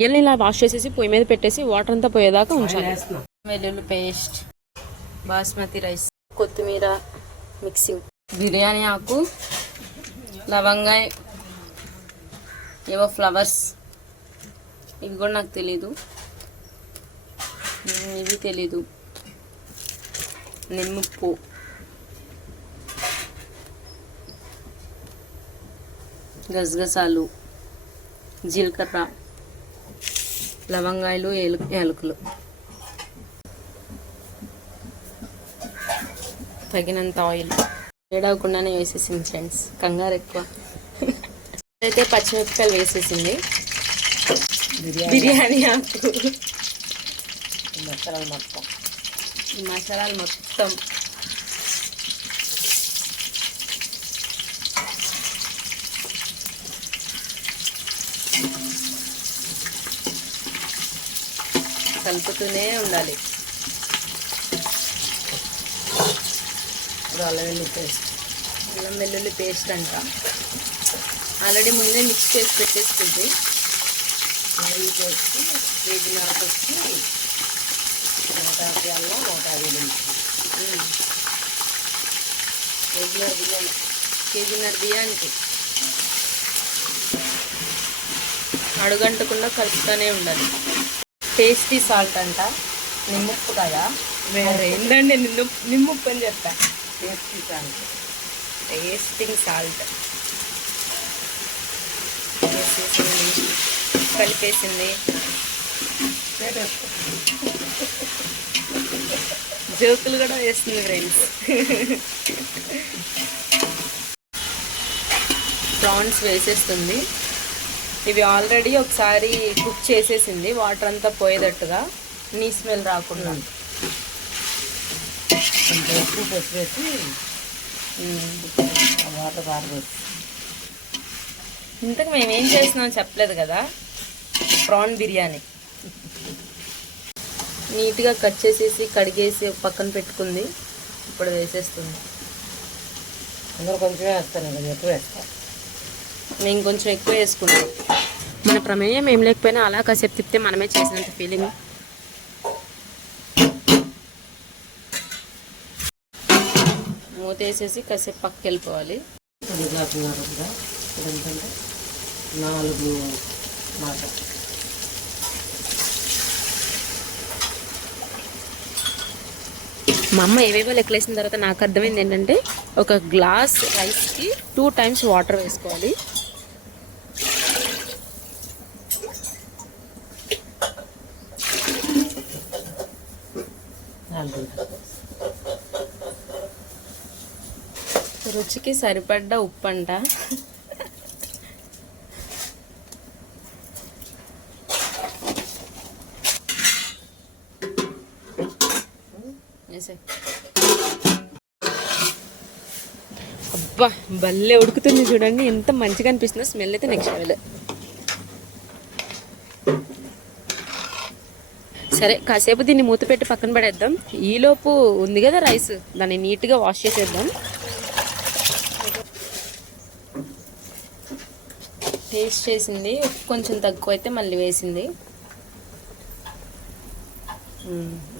ఇవన్నీ ఇలా వాష్ చేసేసి పొయ్యి మీద పెట్టేసి వాటర్ అంతా పోయేదాకా ఉంచాలి. వెల్లుల్లి పేస్ట్, బాస్మతి రైస్, కొత్తిమీర మిక్సింగ్, బిర్యానీ ఆకు, లవంగాయ, ఏవో ఫ్లవర్స్, ఇవి కూడా నాకు తెలీదు, ఇవి తెలీదు, నిమ్మప్పు, గసగసాలు, జీలకర్ర, లవంగాయలు, యాలకులు, తగినంత ఆయిల్, వేడవకుండానే వేసేసింది ఫ్రెండ్స్, కంగారు ఎక్కువ. అయితే పచ్చిమిరపకాయలు వేసేసింది, బిర్యానీ ఆకు, మసాలాలు మొత్తం కలుపుతూనే ఉండాలి. అల్లం వెల్లుల్లి పేస్ట్ అంట ఆల్రెడీ ముందే మిక్స్ చేసి పెట్టేస్తుంది. నెయ్యి పేస్ట్ కేజీన్నరకు వచ్చి 150 అల్లం 150 కేజీన్నర బియ్యానికి అడుగంటకుండా కలుపుతూనే ఉండాలి. టేస్టీ సాల్ట్ అంట, నిమ్మప్పు కదా, ఏంటంటే నిమ్మప్పు అని చెప్తా. టేస్టింగ్ సాల్ట్ కలిపేసింది. జోకులు కూడా వేస్తుంది ఫ్రెండ్స్. ప్రాన్స్ వేసేస్తుంది. ఇవి ఆల్రెడీ ఒకసారి కుక్ చేసేసింది, వాటర్ అంతా పోయేటట్టుగా, నీ స్మెల్ రాకుండా. ఉప్పు పసివేసి వాటర్ పారబోసి. ఇంతకు మేమేం చేస్తున్నాం చెప్పలేదు కదా, ప్రాన్ బిర్యానీ. నీట్గా కట్ చేసేసి కడిగేసి పక్కన పెట్టుకుంది. ఇప్పుడు వేసేస్తుంది. అందరూ కొంచెమే వేస్తాను కదా, ఎక్కువ వేస్తాను. మేము కొంచెం ఎక్కువ వేసుకుంటాం. మన ప్రమేయం ఏం లేకపోయినా అలా కాసేపు తిప్పితే మనమే చేసినంత ఫీలింగ్. మూత వేసేసి కాసేపు పక్కకి వెళ్ళిపోవాలి. 4 మాట. మా అమ్మ ఏవేవో లెక్కలేసిన తర్వాత నాకు అర్థమైంది ఏంటంటే, ఒక గ్లాస్ రైస్కి 2 times వాటర్ వేసుకోవాలి. రుచికి సరిపడ్డ ఉప్పు అంట. అబ్బా భలే ఉడుకుతుంది చూడండి, ఎంత మంచిగా అనిపిస్తుందో. స్మెల్ అయితే నెక్స్ట్ లెవెల్. సరే కాసేపు దీన్ని మూత పెట్టి పక్కన పడేద్దాం. ఈలోపు ఉంది కదా రైస్, దాన్ని నీట్గా వాష్ చేసేద్దాం. టేస్ట్ చేసింది, ఉప్పు కొంచెం తక్కువ అయితే మళ్ళీ వేసింది.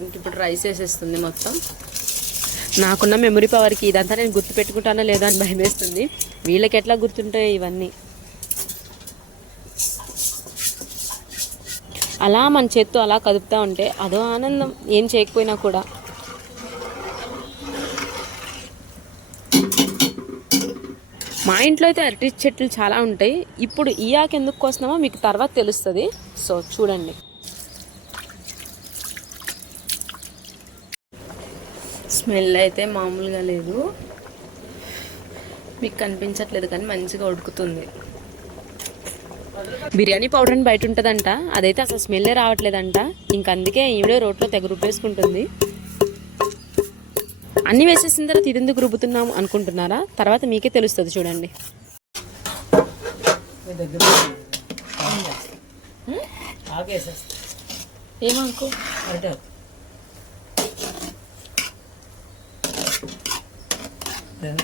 ఇంక ఇప్పుడు రైస్ వేసేస్తుంది మొత్తం. నాకున్న మెమరీ పవర్కి ఇదంతా నేను గుర్తు పెట్టుకుంటానో లేదో అని భయం వేస్తుంది. వీళ్ళకి ఎట్లా గుర్తుంటాయి ఇవన్నీ. అలా మన చేత్తో అలా కదుపుతూ ఉంటే అదో ఆనందం, ఏం చేయకపోయినా కూడా. మా ఇంట్లో అయితే అరటి చెట్లు చాలా ఉంటాయి. ఇప్పుడు ఈ ఆకు ఎందుకు కోస్తున్నామో మీకు తర్వాత తెలుస్తుంది. సో చూడండి. స్మెల్ అయితే మామూలుగా లేదు, మీకు కనిపించట్లేదు కానీ మంచిగా ఉడుకుతుంది. బిర్యానీ పౌడర్ అని బయట ఉంటుందంట, అదైతే అసలు స్మెల్లే రావట్లేదంట. ఇంకందుకే ఈవిడే రోట్లో తెగ రుబ్బేసుకుంటుంది. అన్నీ వేసేసిన తర్వాత ఇది ఎందుకు రుబ్బుతున్నాము అనుకుంటున్నారా? తర్వాత మీకే తెలుస్తుంది చూడండి. ఏమాకు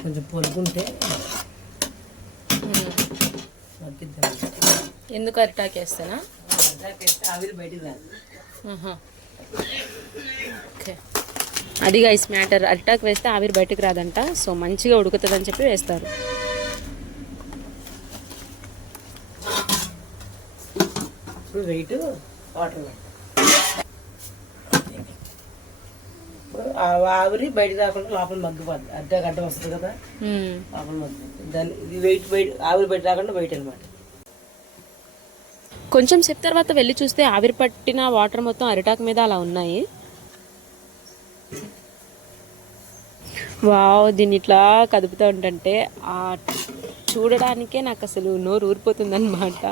కొంచెం పొలుకుంటే ఎందుకు అరిటాకు వేస్తానా? ఆవిరి బయటికి రాదు. ఓకే, అది గైస్ మ్యాటర్. అరిటాకు వేస్తే ఆవిరి బయటకు రాదంట, సో మంచిగా ఉడుకుతుంది అని చెప్పి వేస్తారు. ఇప్పుడు వెయిట్ వాటర్ ఇప్పుడు ఆవిరి బయటకు రాకుండా లోపల మగ్గిపోద్ది. అడ్డ గడ్డ వస్తుంది కదా, లోపల మగ్గిపోద్ది. దాన్ని ఇది వెయిట్ బయట ఆవిరి బయట రాకుండా బయట అనమాట. కొంచెం సేపు తర్వాత వెళ్ళి చూస్తే ఆవిరి పట్టిన వాటర్ మొత్తం అరిటాకు మీద అలా ఉన్నాయి. వావ్, దీన్ని ఇట్లా కదుపుతూ ఉంటుంటే చూడడానికే నాకు అసలు నోరు ఊరిపోతుంది అనమాట.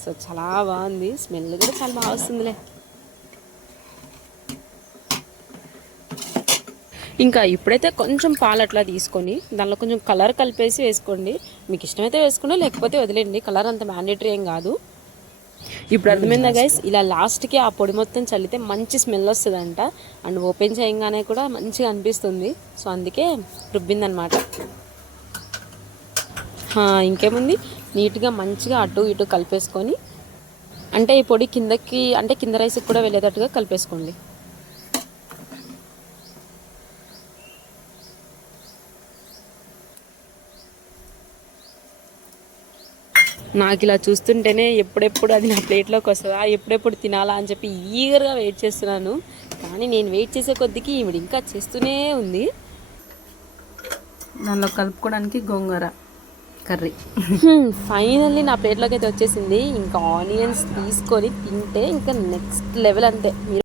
సో చాలా బాగుంది, స్మెల్ కూడా చాలా బాగా వస్తుందిలే. ఇంకా ఇప్పుడైతే కొంచెం పాలు అట్లా తీసుకొని దానిలో కొంచెం కలర్ కలిపేసి వేసుకోండి. మీకు ఇష్టమైతే వేసుకోండి, లేకపోతే వదిలేండి. కలర్ అంత మ్యాండేటరీ ఏం కాదు. ఇప్పుడు అర్థమైందా గైస్, ఇలా లాస్ట్కి ఆ పొడి మొత్తం చల్లితే మంచి స్మెల్ వస్తుందంట. అండ్ ఓపెన్ చేయగానే కూడా మంచిగా అనిపిస్తుంది. సో అందుకే రుబ్బిందనమాట. ఇంకేముంది, నీట్గా మంచిగా అటు ఇటు కలిపేసుకొని, అంటే ఈ పొడి కిందకి అంటే కింద రైస్కి కూడా వెళ్ళేటట్టుగా కలిపేసుకోండి. నాకు ఇలా చూస్తుంటేనే ఎప్పుడెప్పుడు అది నా ప్లేట్లోకి వస్తుందా, ఎప్పుడెప్పుడు తినాలా అని చెప్పి ఈగర్గా వెయిట్ చేస్తున్నాను. కానీ నేను వెయిట్ చేసే కొద్దికి ఈవిడ ఇంకా చేస్తూనే ఉంది. దానిలో కలుపుకోవడానికి గోంగూర కర్రీ ఫైనల్లీ నా ప్లేట్లోకి అయితే వచ్చేసింది. ఇంకా ఆనియన్స్ తీసుకొని తింటే ఇంకా నెక్స్ట్ లెవెల్ అంతే.